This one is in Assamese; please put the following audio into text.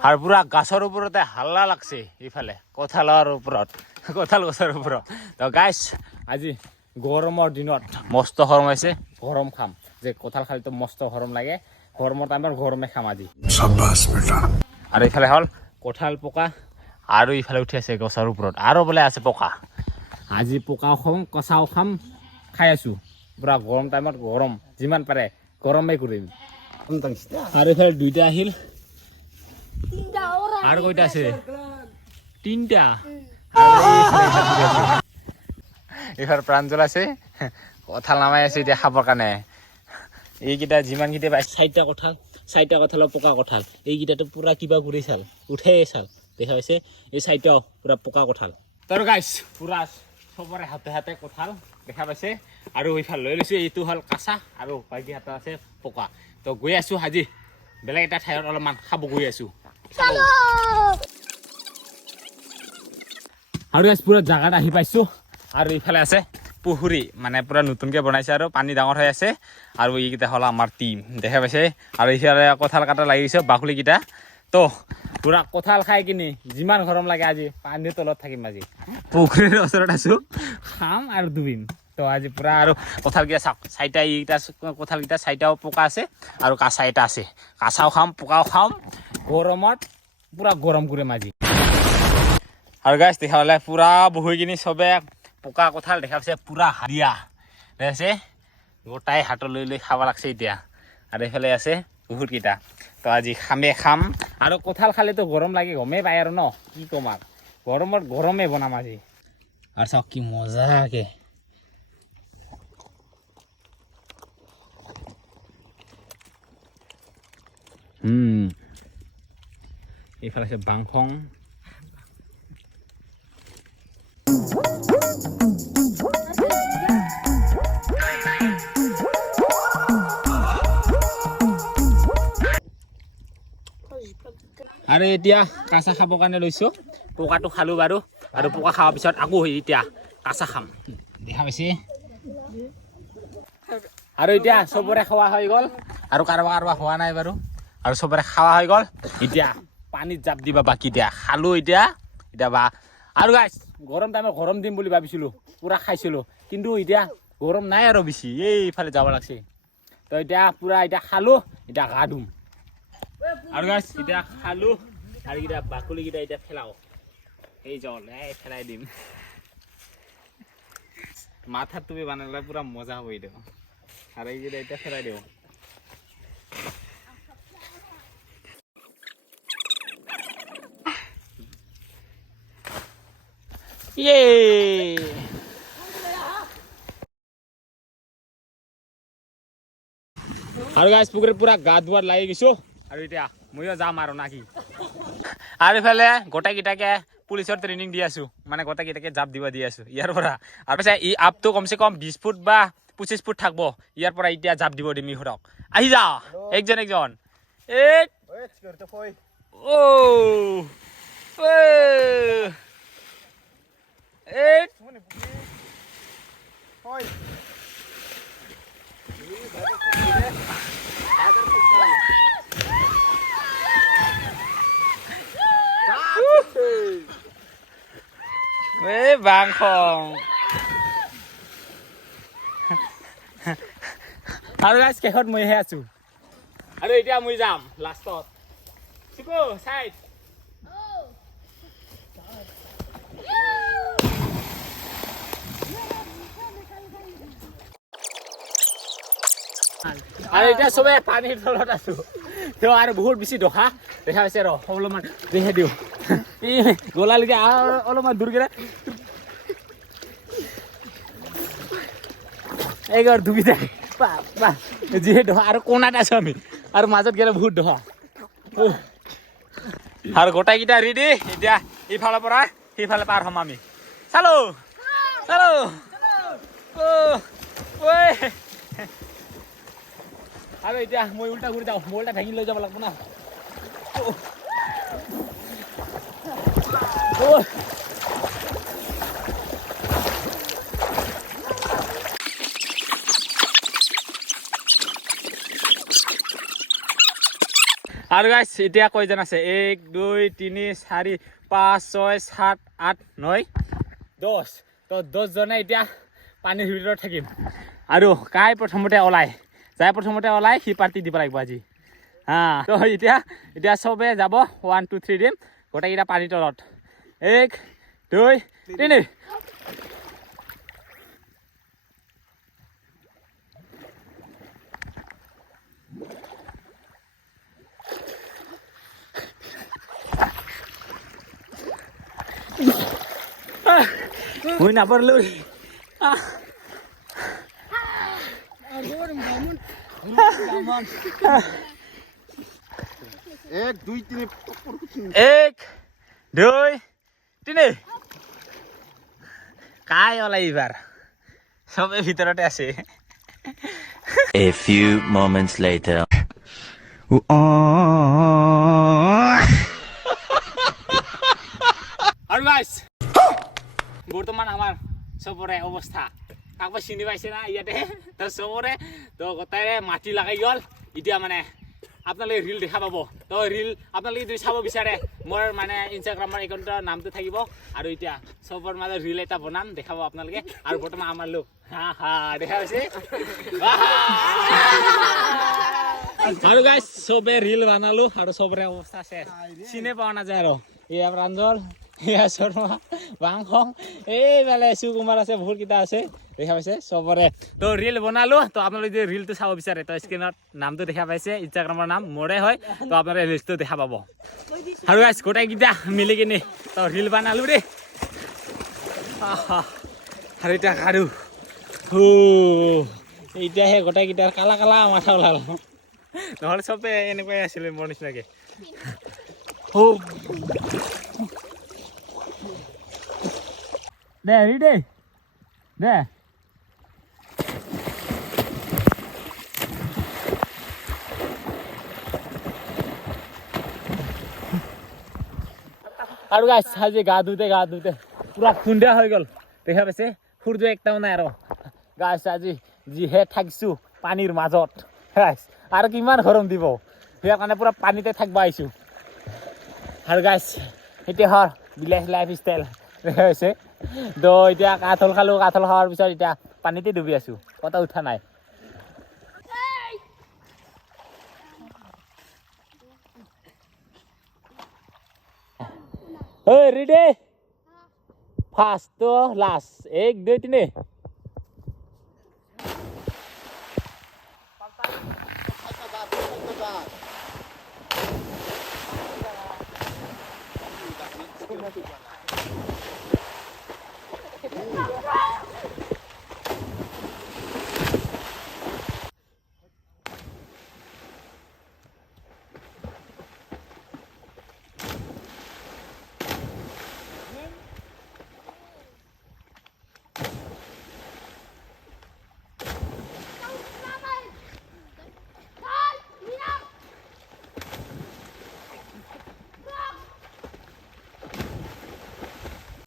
আৰু পুৰা গাছৰ ওপৰতে হাল্লা লাগছে এইফালে কঁঠালৰ ওপৰত কঁঠাল গছৰ ওপৰত তো গাইছ আজি গৰমৰ দিনত মস্ত গৰম হৈছে গৰম খাম যে কঁঠাল খালেতো মস্ত গৰম লাগে গৰমৰ টাইমত গৰমে খাম আজি শাবাছ বেটা আৰু এইফালে হ'ল কঁঠাল পকা আৰু ইফালে উঠি আছে গছৰ ওপৰত আৰু বোলে আছে পকা আজি পকাও খাম কঁচাও খাম খাই আছো পুৰা গৰম টাইমত গৰম যিমান পাৰে গৰমেই কৰিম আৰু এইফালে দুইটা আহিল আৰু কয়টা আছে তিনটা এইফালে প্ৰাঞ্জল আছে কঁঠাল নামাই আছে এতিয়া খাবৰ কাৰণে এইকেইটা যিমানকেইটা পাই চাৰিটা কঁঠালৰ পকা কঁঠাল এইকেইটাতো পুৰা কিবা কৰি চাল উঠে চাল দেখা পাইছে এই চাৰিটাও পুৰা পকা কঁঠাল তাৰ গাইছ পুৰা চবৰে হাতে হাতে কঁঠাল দেখা পাইছে আৰু এইফালে লৈ লৈছোঁ এইটো হ'ল কাঁচা আৰু বাকী হাতে আছে পকা তো গৈ আছোঁ আজি বেলেগ এটা ঠাইত অলপমান খাব গৈ আছোঁ আৰু গাইছ পুৰা জাগাত আহি পাইছোঁ আৰু এইফালে আছে পুখুৰী মানে পুৰা নতুনকৈ বনাইছে আৰু পানী ডাঙৰ হৈ আছে আৰু এইকেইটা হ'ল আমাৰ টিম দেখা পাইছে আৰু এইফালে কঁঠাল কাটা লাগিছে বাকলিকেইটা তো পুৰা কঁঠাল খাই কিনি যিমান গৰম লাগে আজি পানীৰ তলত থাকিম আজি পুখুৰীৰ ওচৰত আছোঁ খাম আৰু ডুবিম তো আজি পুৰা আৰু কঁঠালকেইটা চাওক চাৰিটা এইকেইটা কঁঠালকেইটা চাৰিটাও পকা আছে আৰু কাঁচা এটা আছে কাঁচাও খাম পকাও খাম গৰমত পুৰা গৰম কৰিম আজি আৰু গাইছ দেখা পালে পুৰা বহি কিনি চবে পকা কঁঠাল দেখা পাইছে পুৰা হাৰিয়া দেখাইছে গোটাই হাতত লৈ লৈ খাব লাগছে এতিয়া আৰু এইফালে আছে বহুতকেইটা তো আজি খাম আৰু কঁঠাল খালেতো গৰম লাগে গমেই পায় আৰু ন কি ক'ম আৰু গৰমত গৰমেই বনাম আজি আৰু চাওক কি মজাকে এইফালে আছে বাংখং আৰু এতিয়া কাঁচা খাবৰ কাৰণে লৈছোঁ পকাটো খালোঁ বাৰু আৰু পকা খোৱাৰ পিছত আকৌ এতিয়া কাঁচা খাম দেখা পাইছে আৰু এতিয়া চবৰে খোৱা হৈ গ'ল আৰু কাৰোবাৰ হোৱা নাই বাৰু আৰু চবৰে খোৱা হৈ গ'ল এতিয়া পানীত জাপ দিবা বাকী দিয়া খালোঁ এতিয়া বা আৰু গাইছ গৰম টাইমত গৰম দিম বুলি ভাবিছিলোঁ পুৰা খাইছিলোঁ কিন্তু এতিয়া গৰম নাই আৰু বেছি এইফালে যাব লাগছে তো এতিয়া পুৰা এতিয়া খালোঁ এতিয়া গা ধুম আৰু গাইছ এতিয়া খালোঁ আৰু এইকেইটা বাকলিকেইটা এতিয়া ফেলাওঁ এই জল ফেলাই দিম মাথাত তুমি বানালে পুৰা মজা হ'ব এইটো আৰু এইকেইটা এতিয়া ফেলাই দিওঁ আৰু গাইছ পুখুৰীত পুৰা গা ধোৱাত লাগি গৈছোঁ আৰু এতিয়া ময়ো যাম আৰু নাকি আৰু ইফালে গোটেইকেইটাকে পুলিচৰ ট্ৰেইনিং দি আছোঁ মানে গোটেইকেইটাকে জাপ দিব দি আছোঁ ইয়াৰ পৰা আৰু পিছে ই আপটো কমচে কম 20 ফুট বা 25 ফুট থাকিব ইয়াৰ পৰা এতিয়া জাপ দিব দিম ইহঁতক আহি যা একজন বাংখং আৰু গাইছ শেষত মইহে আছোঁ আৰু এতিয়া মই যাম লাষ্টত চিকু চাইড আৰু এতিয়া চবে পানীৰ তলত আছোঁ তেওঁ আৰু বহুত বেছি দহা দেখা পাইছে ৰ অলপমান দেখাই দিওঁ এই গলালৈকে আৰু অলপমান দূৰ গ'লে এইবাৰ ডুবি যায় যিহে দহা আৰু কোণাত আছোঁ আমি আৰু মাজত গ'লে বহুত দহা আৰু গোটেইকেইটা ৰেডি এতিয়া ইফালৰ পৰা সিফালে পাৰ হ'ম আমি চালো আৰু এতিয়া মই উল্টা ঘূৰি যাওঁ উল্টা ভাঙি লৈ যাব লাগিব না আৰু গাইছ এতিয়া কয়জন আছে 1 2 3 4 5 6 7 8 9 10 তো 10 জনে এতিয়া পানীৰ ভিতৰত থাকিম আৰু কাই প্ৰথমতে ওলাই সি পাৰ্টি দিব লাগিব আজি তো এতিয়া চবে যাব 1 2 3 দিম গোটেইকেইটা পানীৰ তলত 1 2 3 Ui nạp bớt luôn. 1 2 3 1 2 3 কাই ওলাই এবার সবে ভিতরতে আছে A few moments later. আৰু গাইস বৰ্তমান আমাৰ সবৰে অৱস্থা কাকবা চিনি পাইছে না ইয়াতে তো সবৰে তো গটাৰে মাটি লাগাই গল এতিয়া মানে আপোনালোকে ৰিল দেখা পাব তো ৰিল আপোনালোকে যদি চাব বিচাৰে মোৰ মানে ইনষ্টাগ্ৰামৰ একাউণ্টৰ নামটো থাকিব আৰু এতিয়া সবৰ মাজত ৰিল এটা বনাম দেখাব আপোনালোকে আৰু বৰ্তমান আমাৰ লোক দেখা পাইছে আৰু গাইস সবে ৰিল বনালো আৰু সবৰে অৱস্থা শেষ চিনে পোৱা নাযায় আৰু এয়া প্ৰাঞ্জল এয়া শৰ্মা বাংখং এইফালে সুকুমাৰ আছে বহুত কেইটা আছে দেখা পাইছে সবৰে তো ৰিল বনালো তো আপোনালোকে যদি ৰিলটো চাব বিচাৰে তো স্ক্ৰীনত নামটো দেখা পাইছে ইনষ্টাগ্ৰামৰ নাম মোৰে হয় তো আপোনালোকে লিষ্টটো দেখা পাব আৰু গাইছ গোটেইকেইটা মিলি কিনে তো ৰিল বনালো দেই আৰু এতিয়া কাৰো এতিয়াহে গোটেইকেইটাৰ কালা কালা মাথা ওলালো নহ'লে চবে এনেকুৱাই আছিলে মোৰ নিচিনাকৈ দে ৰেডি দে আৰু গাইছ আজি গা ধুতে পুৰা খুন্দা হৈ গ'ল দেখা পাইছে সূৰ্য একটাও নাই আৰু গাইছ আজি যিহে থাকিছোঁ পানীৰ মাজত গাইছ আৰু কিমান গৰম দিব সেইকাৰণে পুৰা পানীতে থাকিব আহিছোঁ আৰু গাইছ এতিয়া ভিলেজ লাইফ ষ্টাইল দেখা পাইছে তো এতিয়া কাঠল খালোঁ কাঠল খোৱাৰ পিছত এতিয়া পানীতে ডুবি আছোঁ কটা উঠা নাই ৰেডি ফাৰ্ষ্ট তো লাষ্ট 1 2 3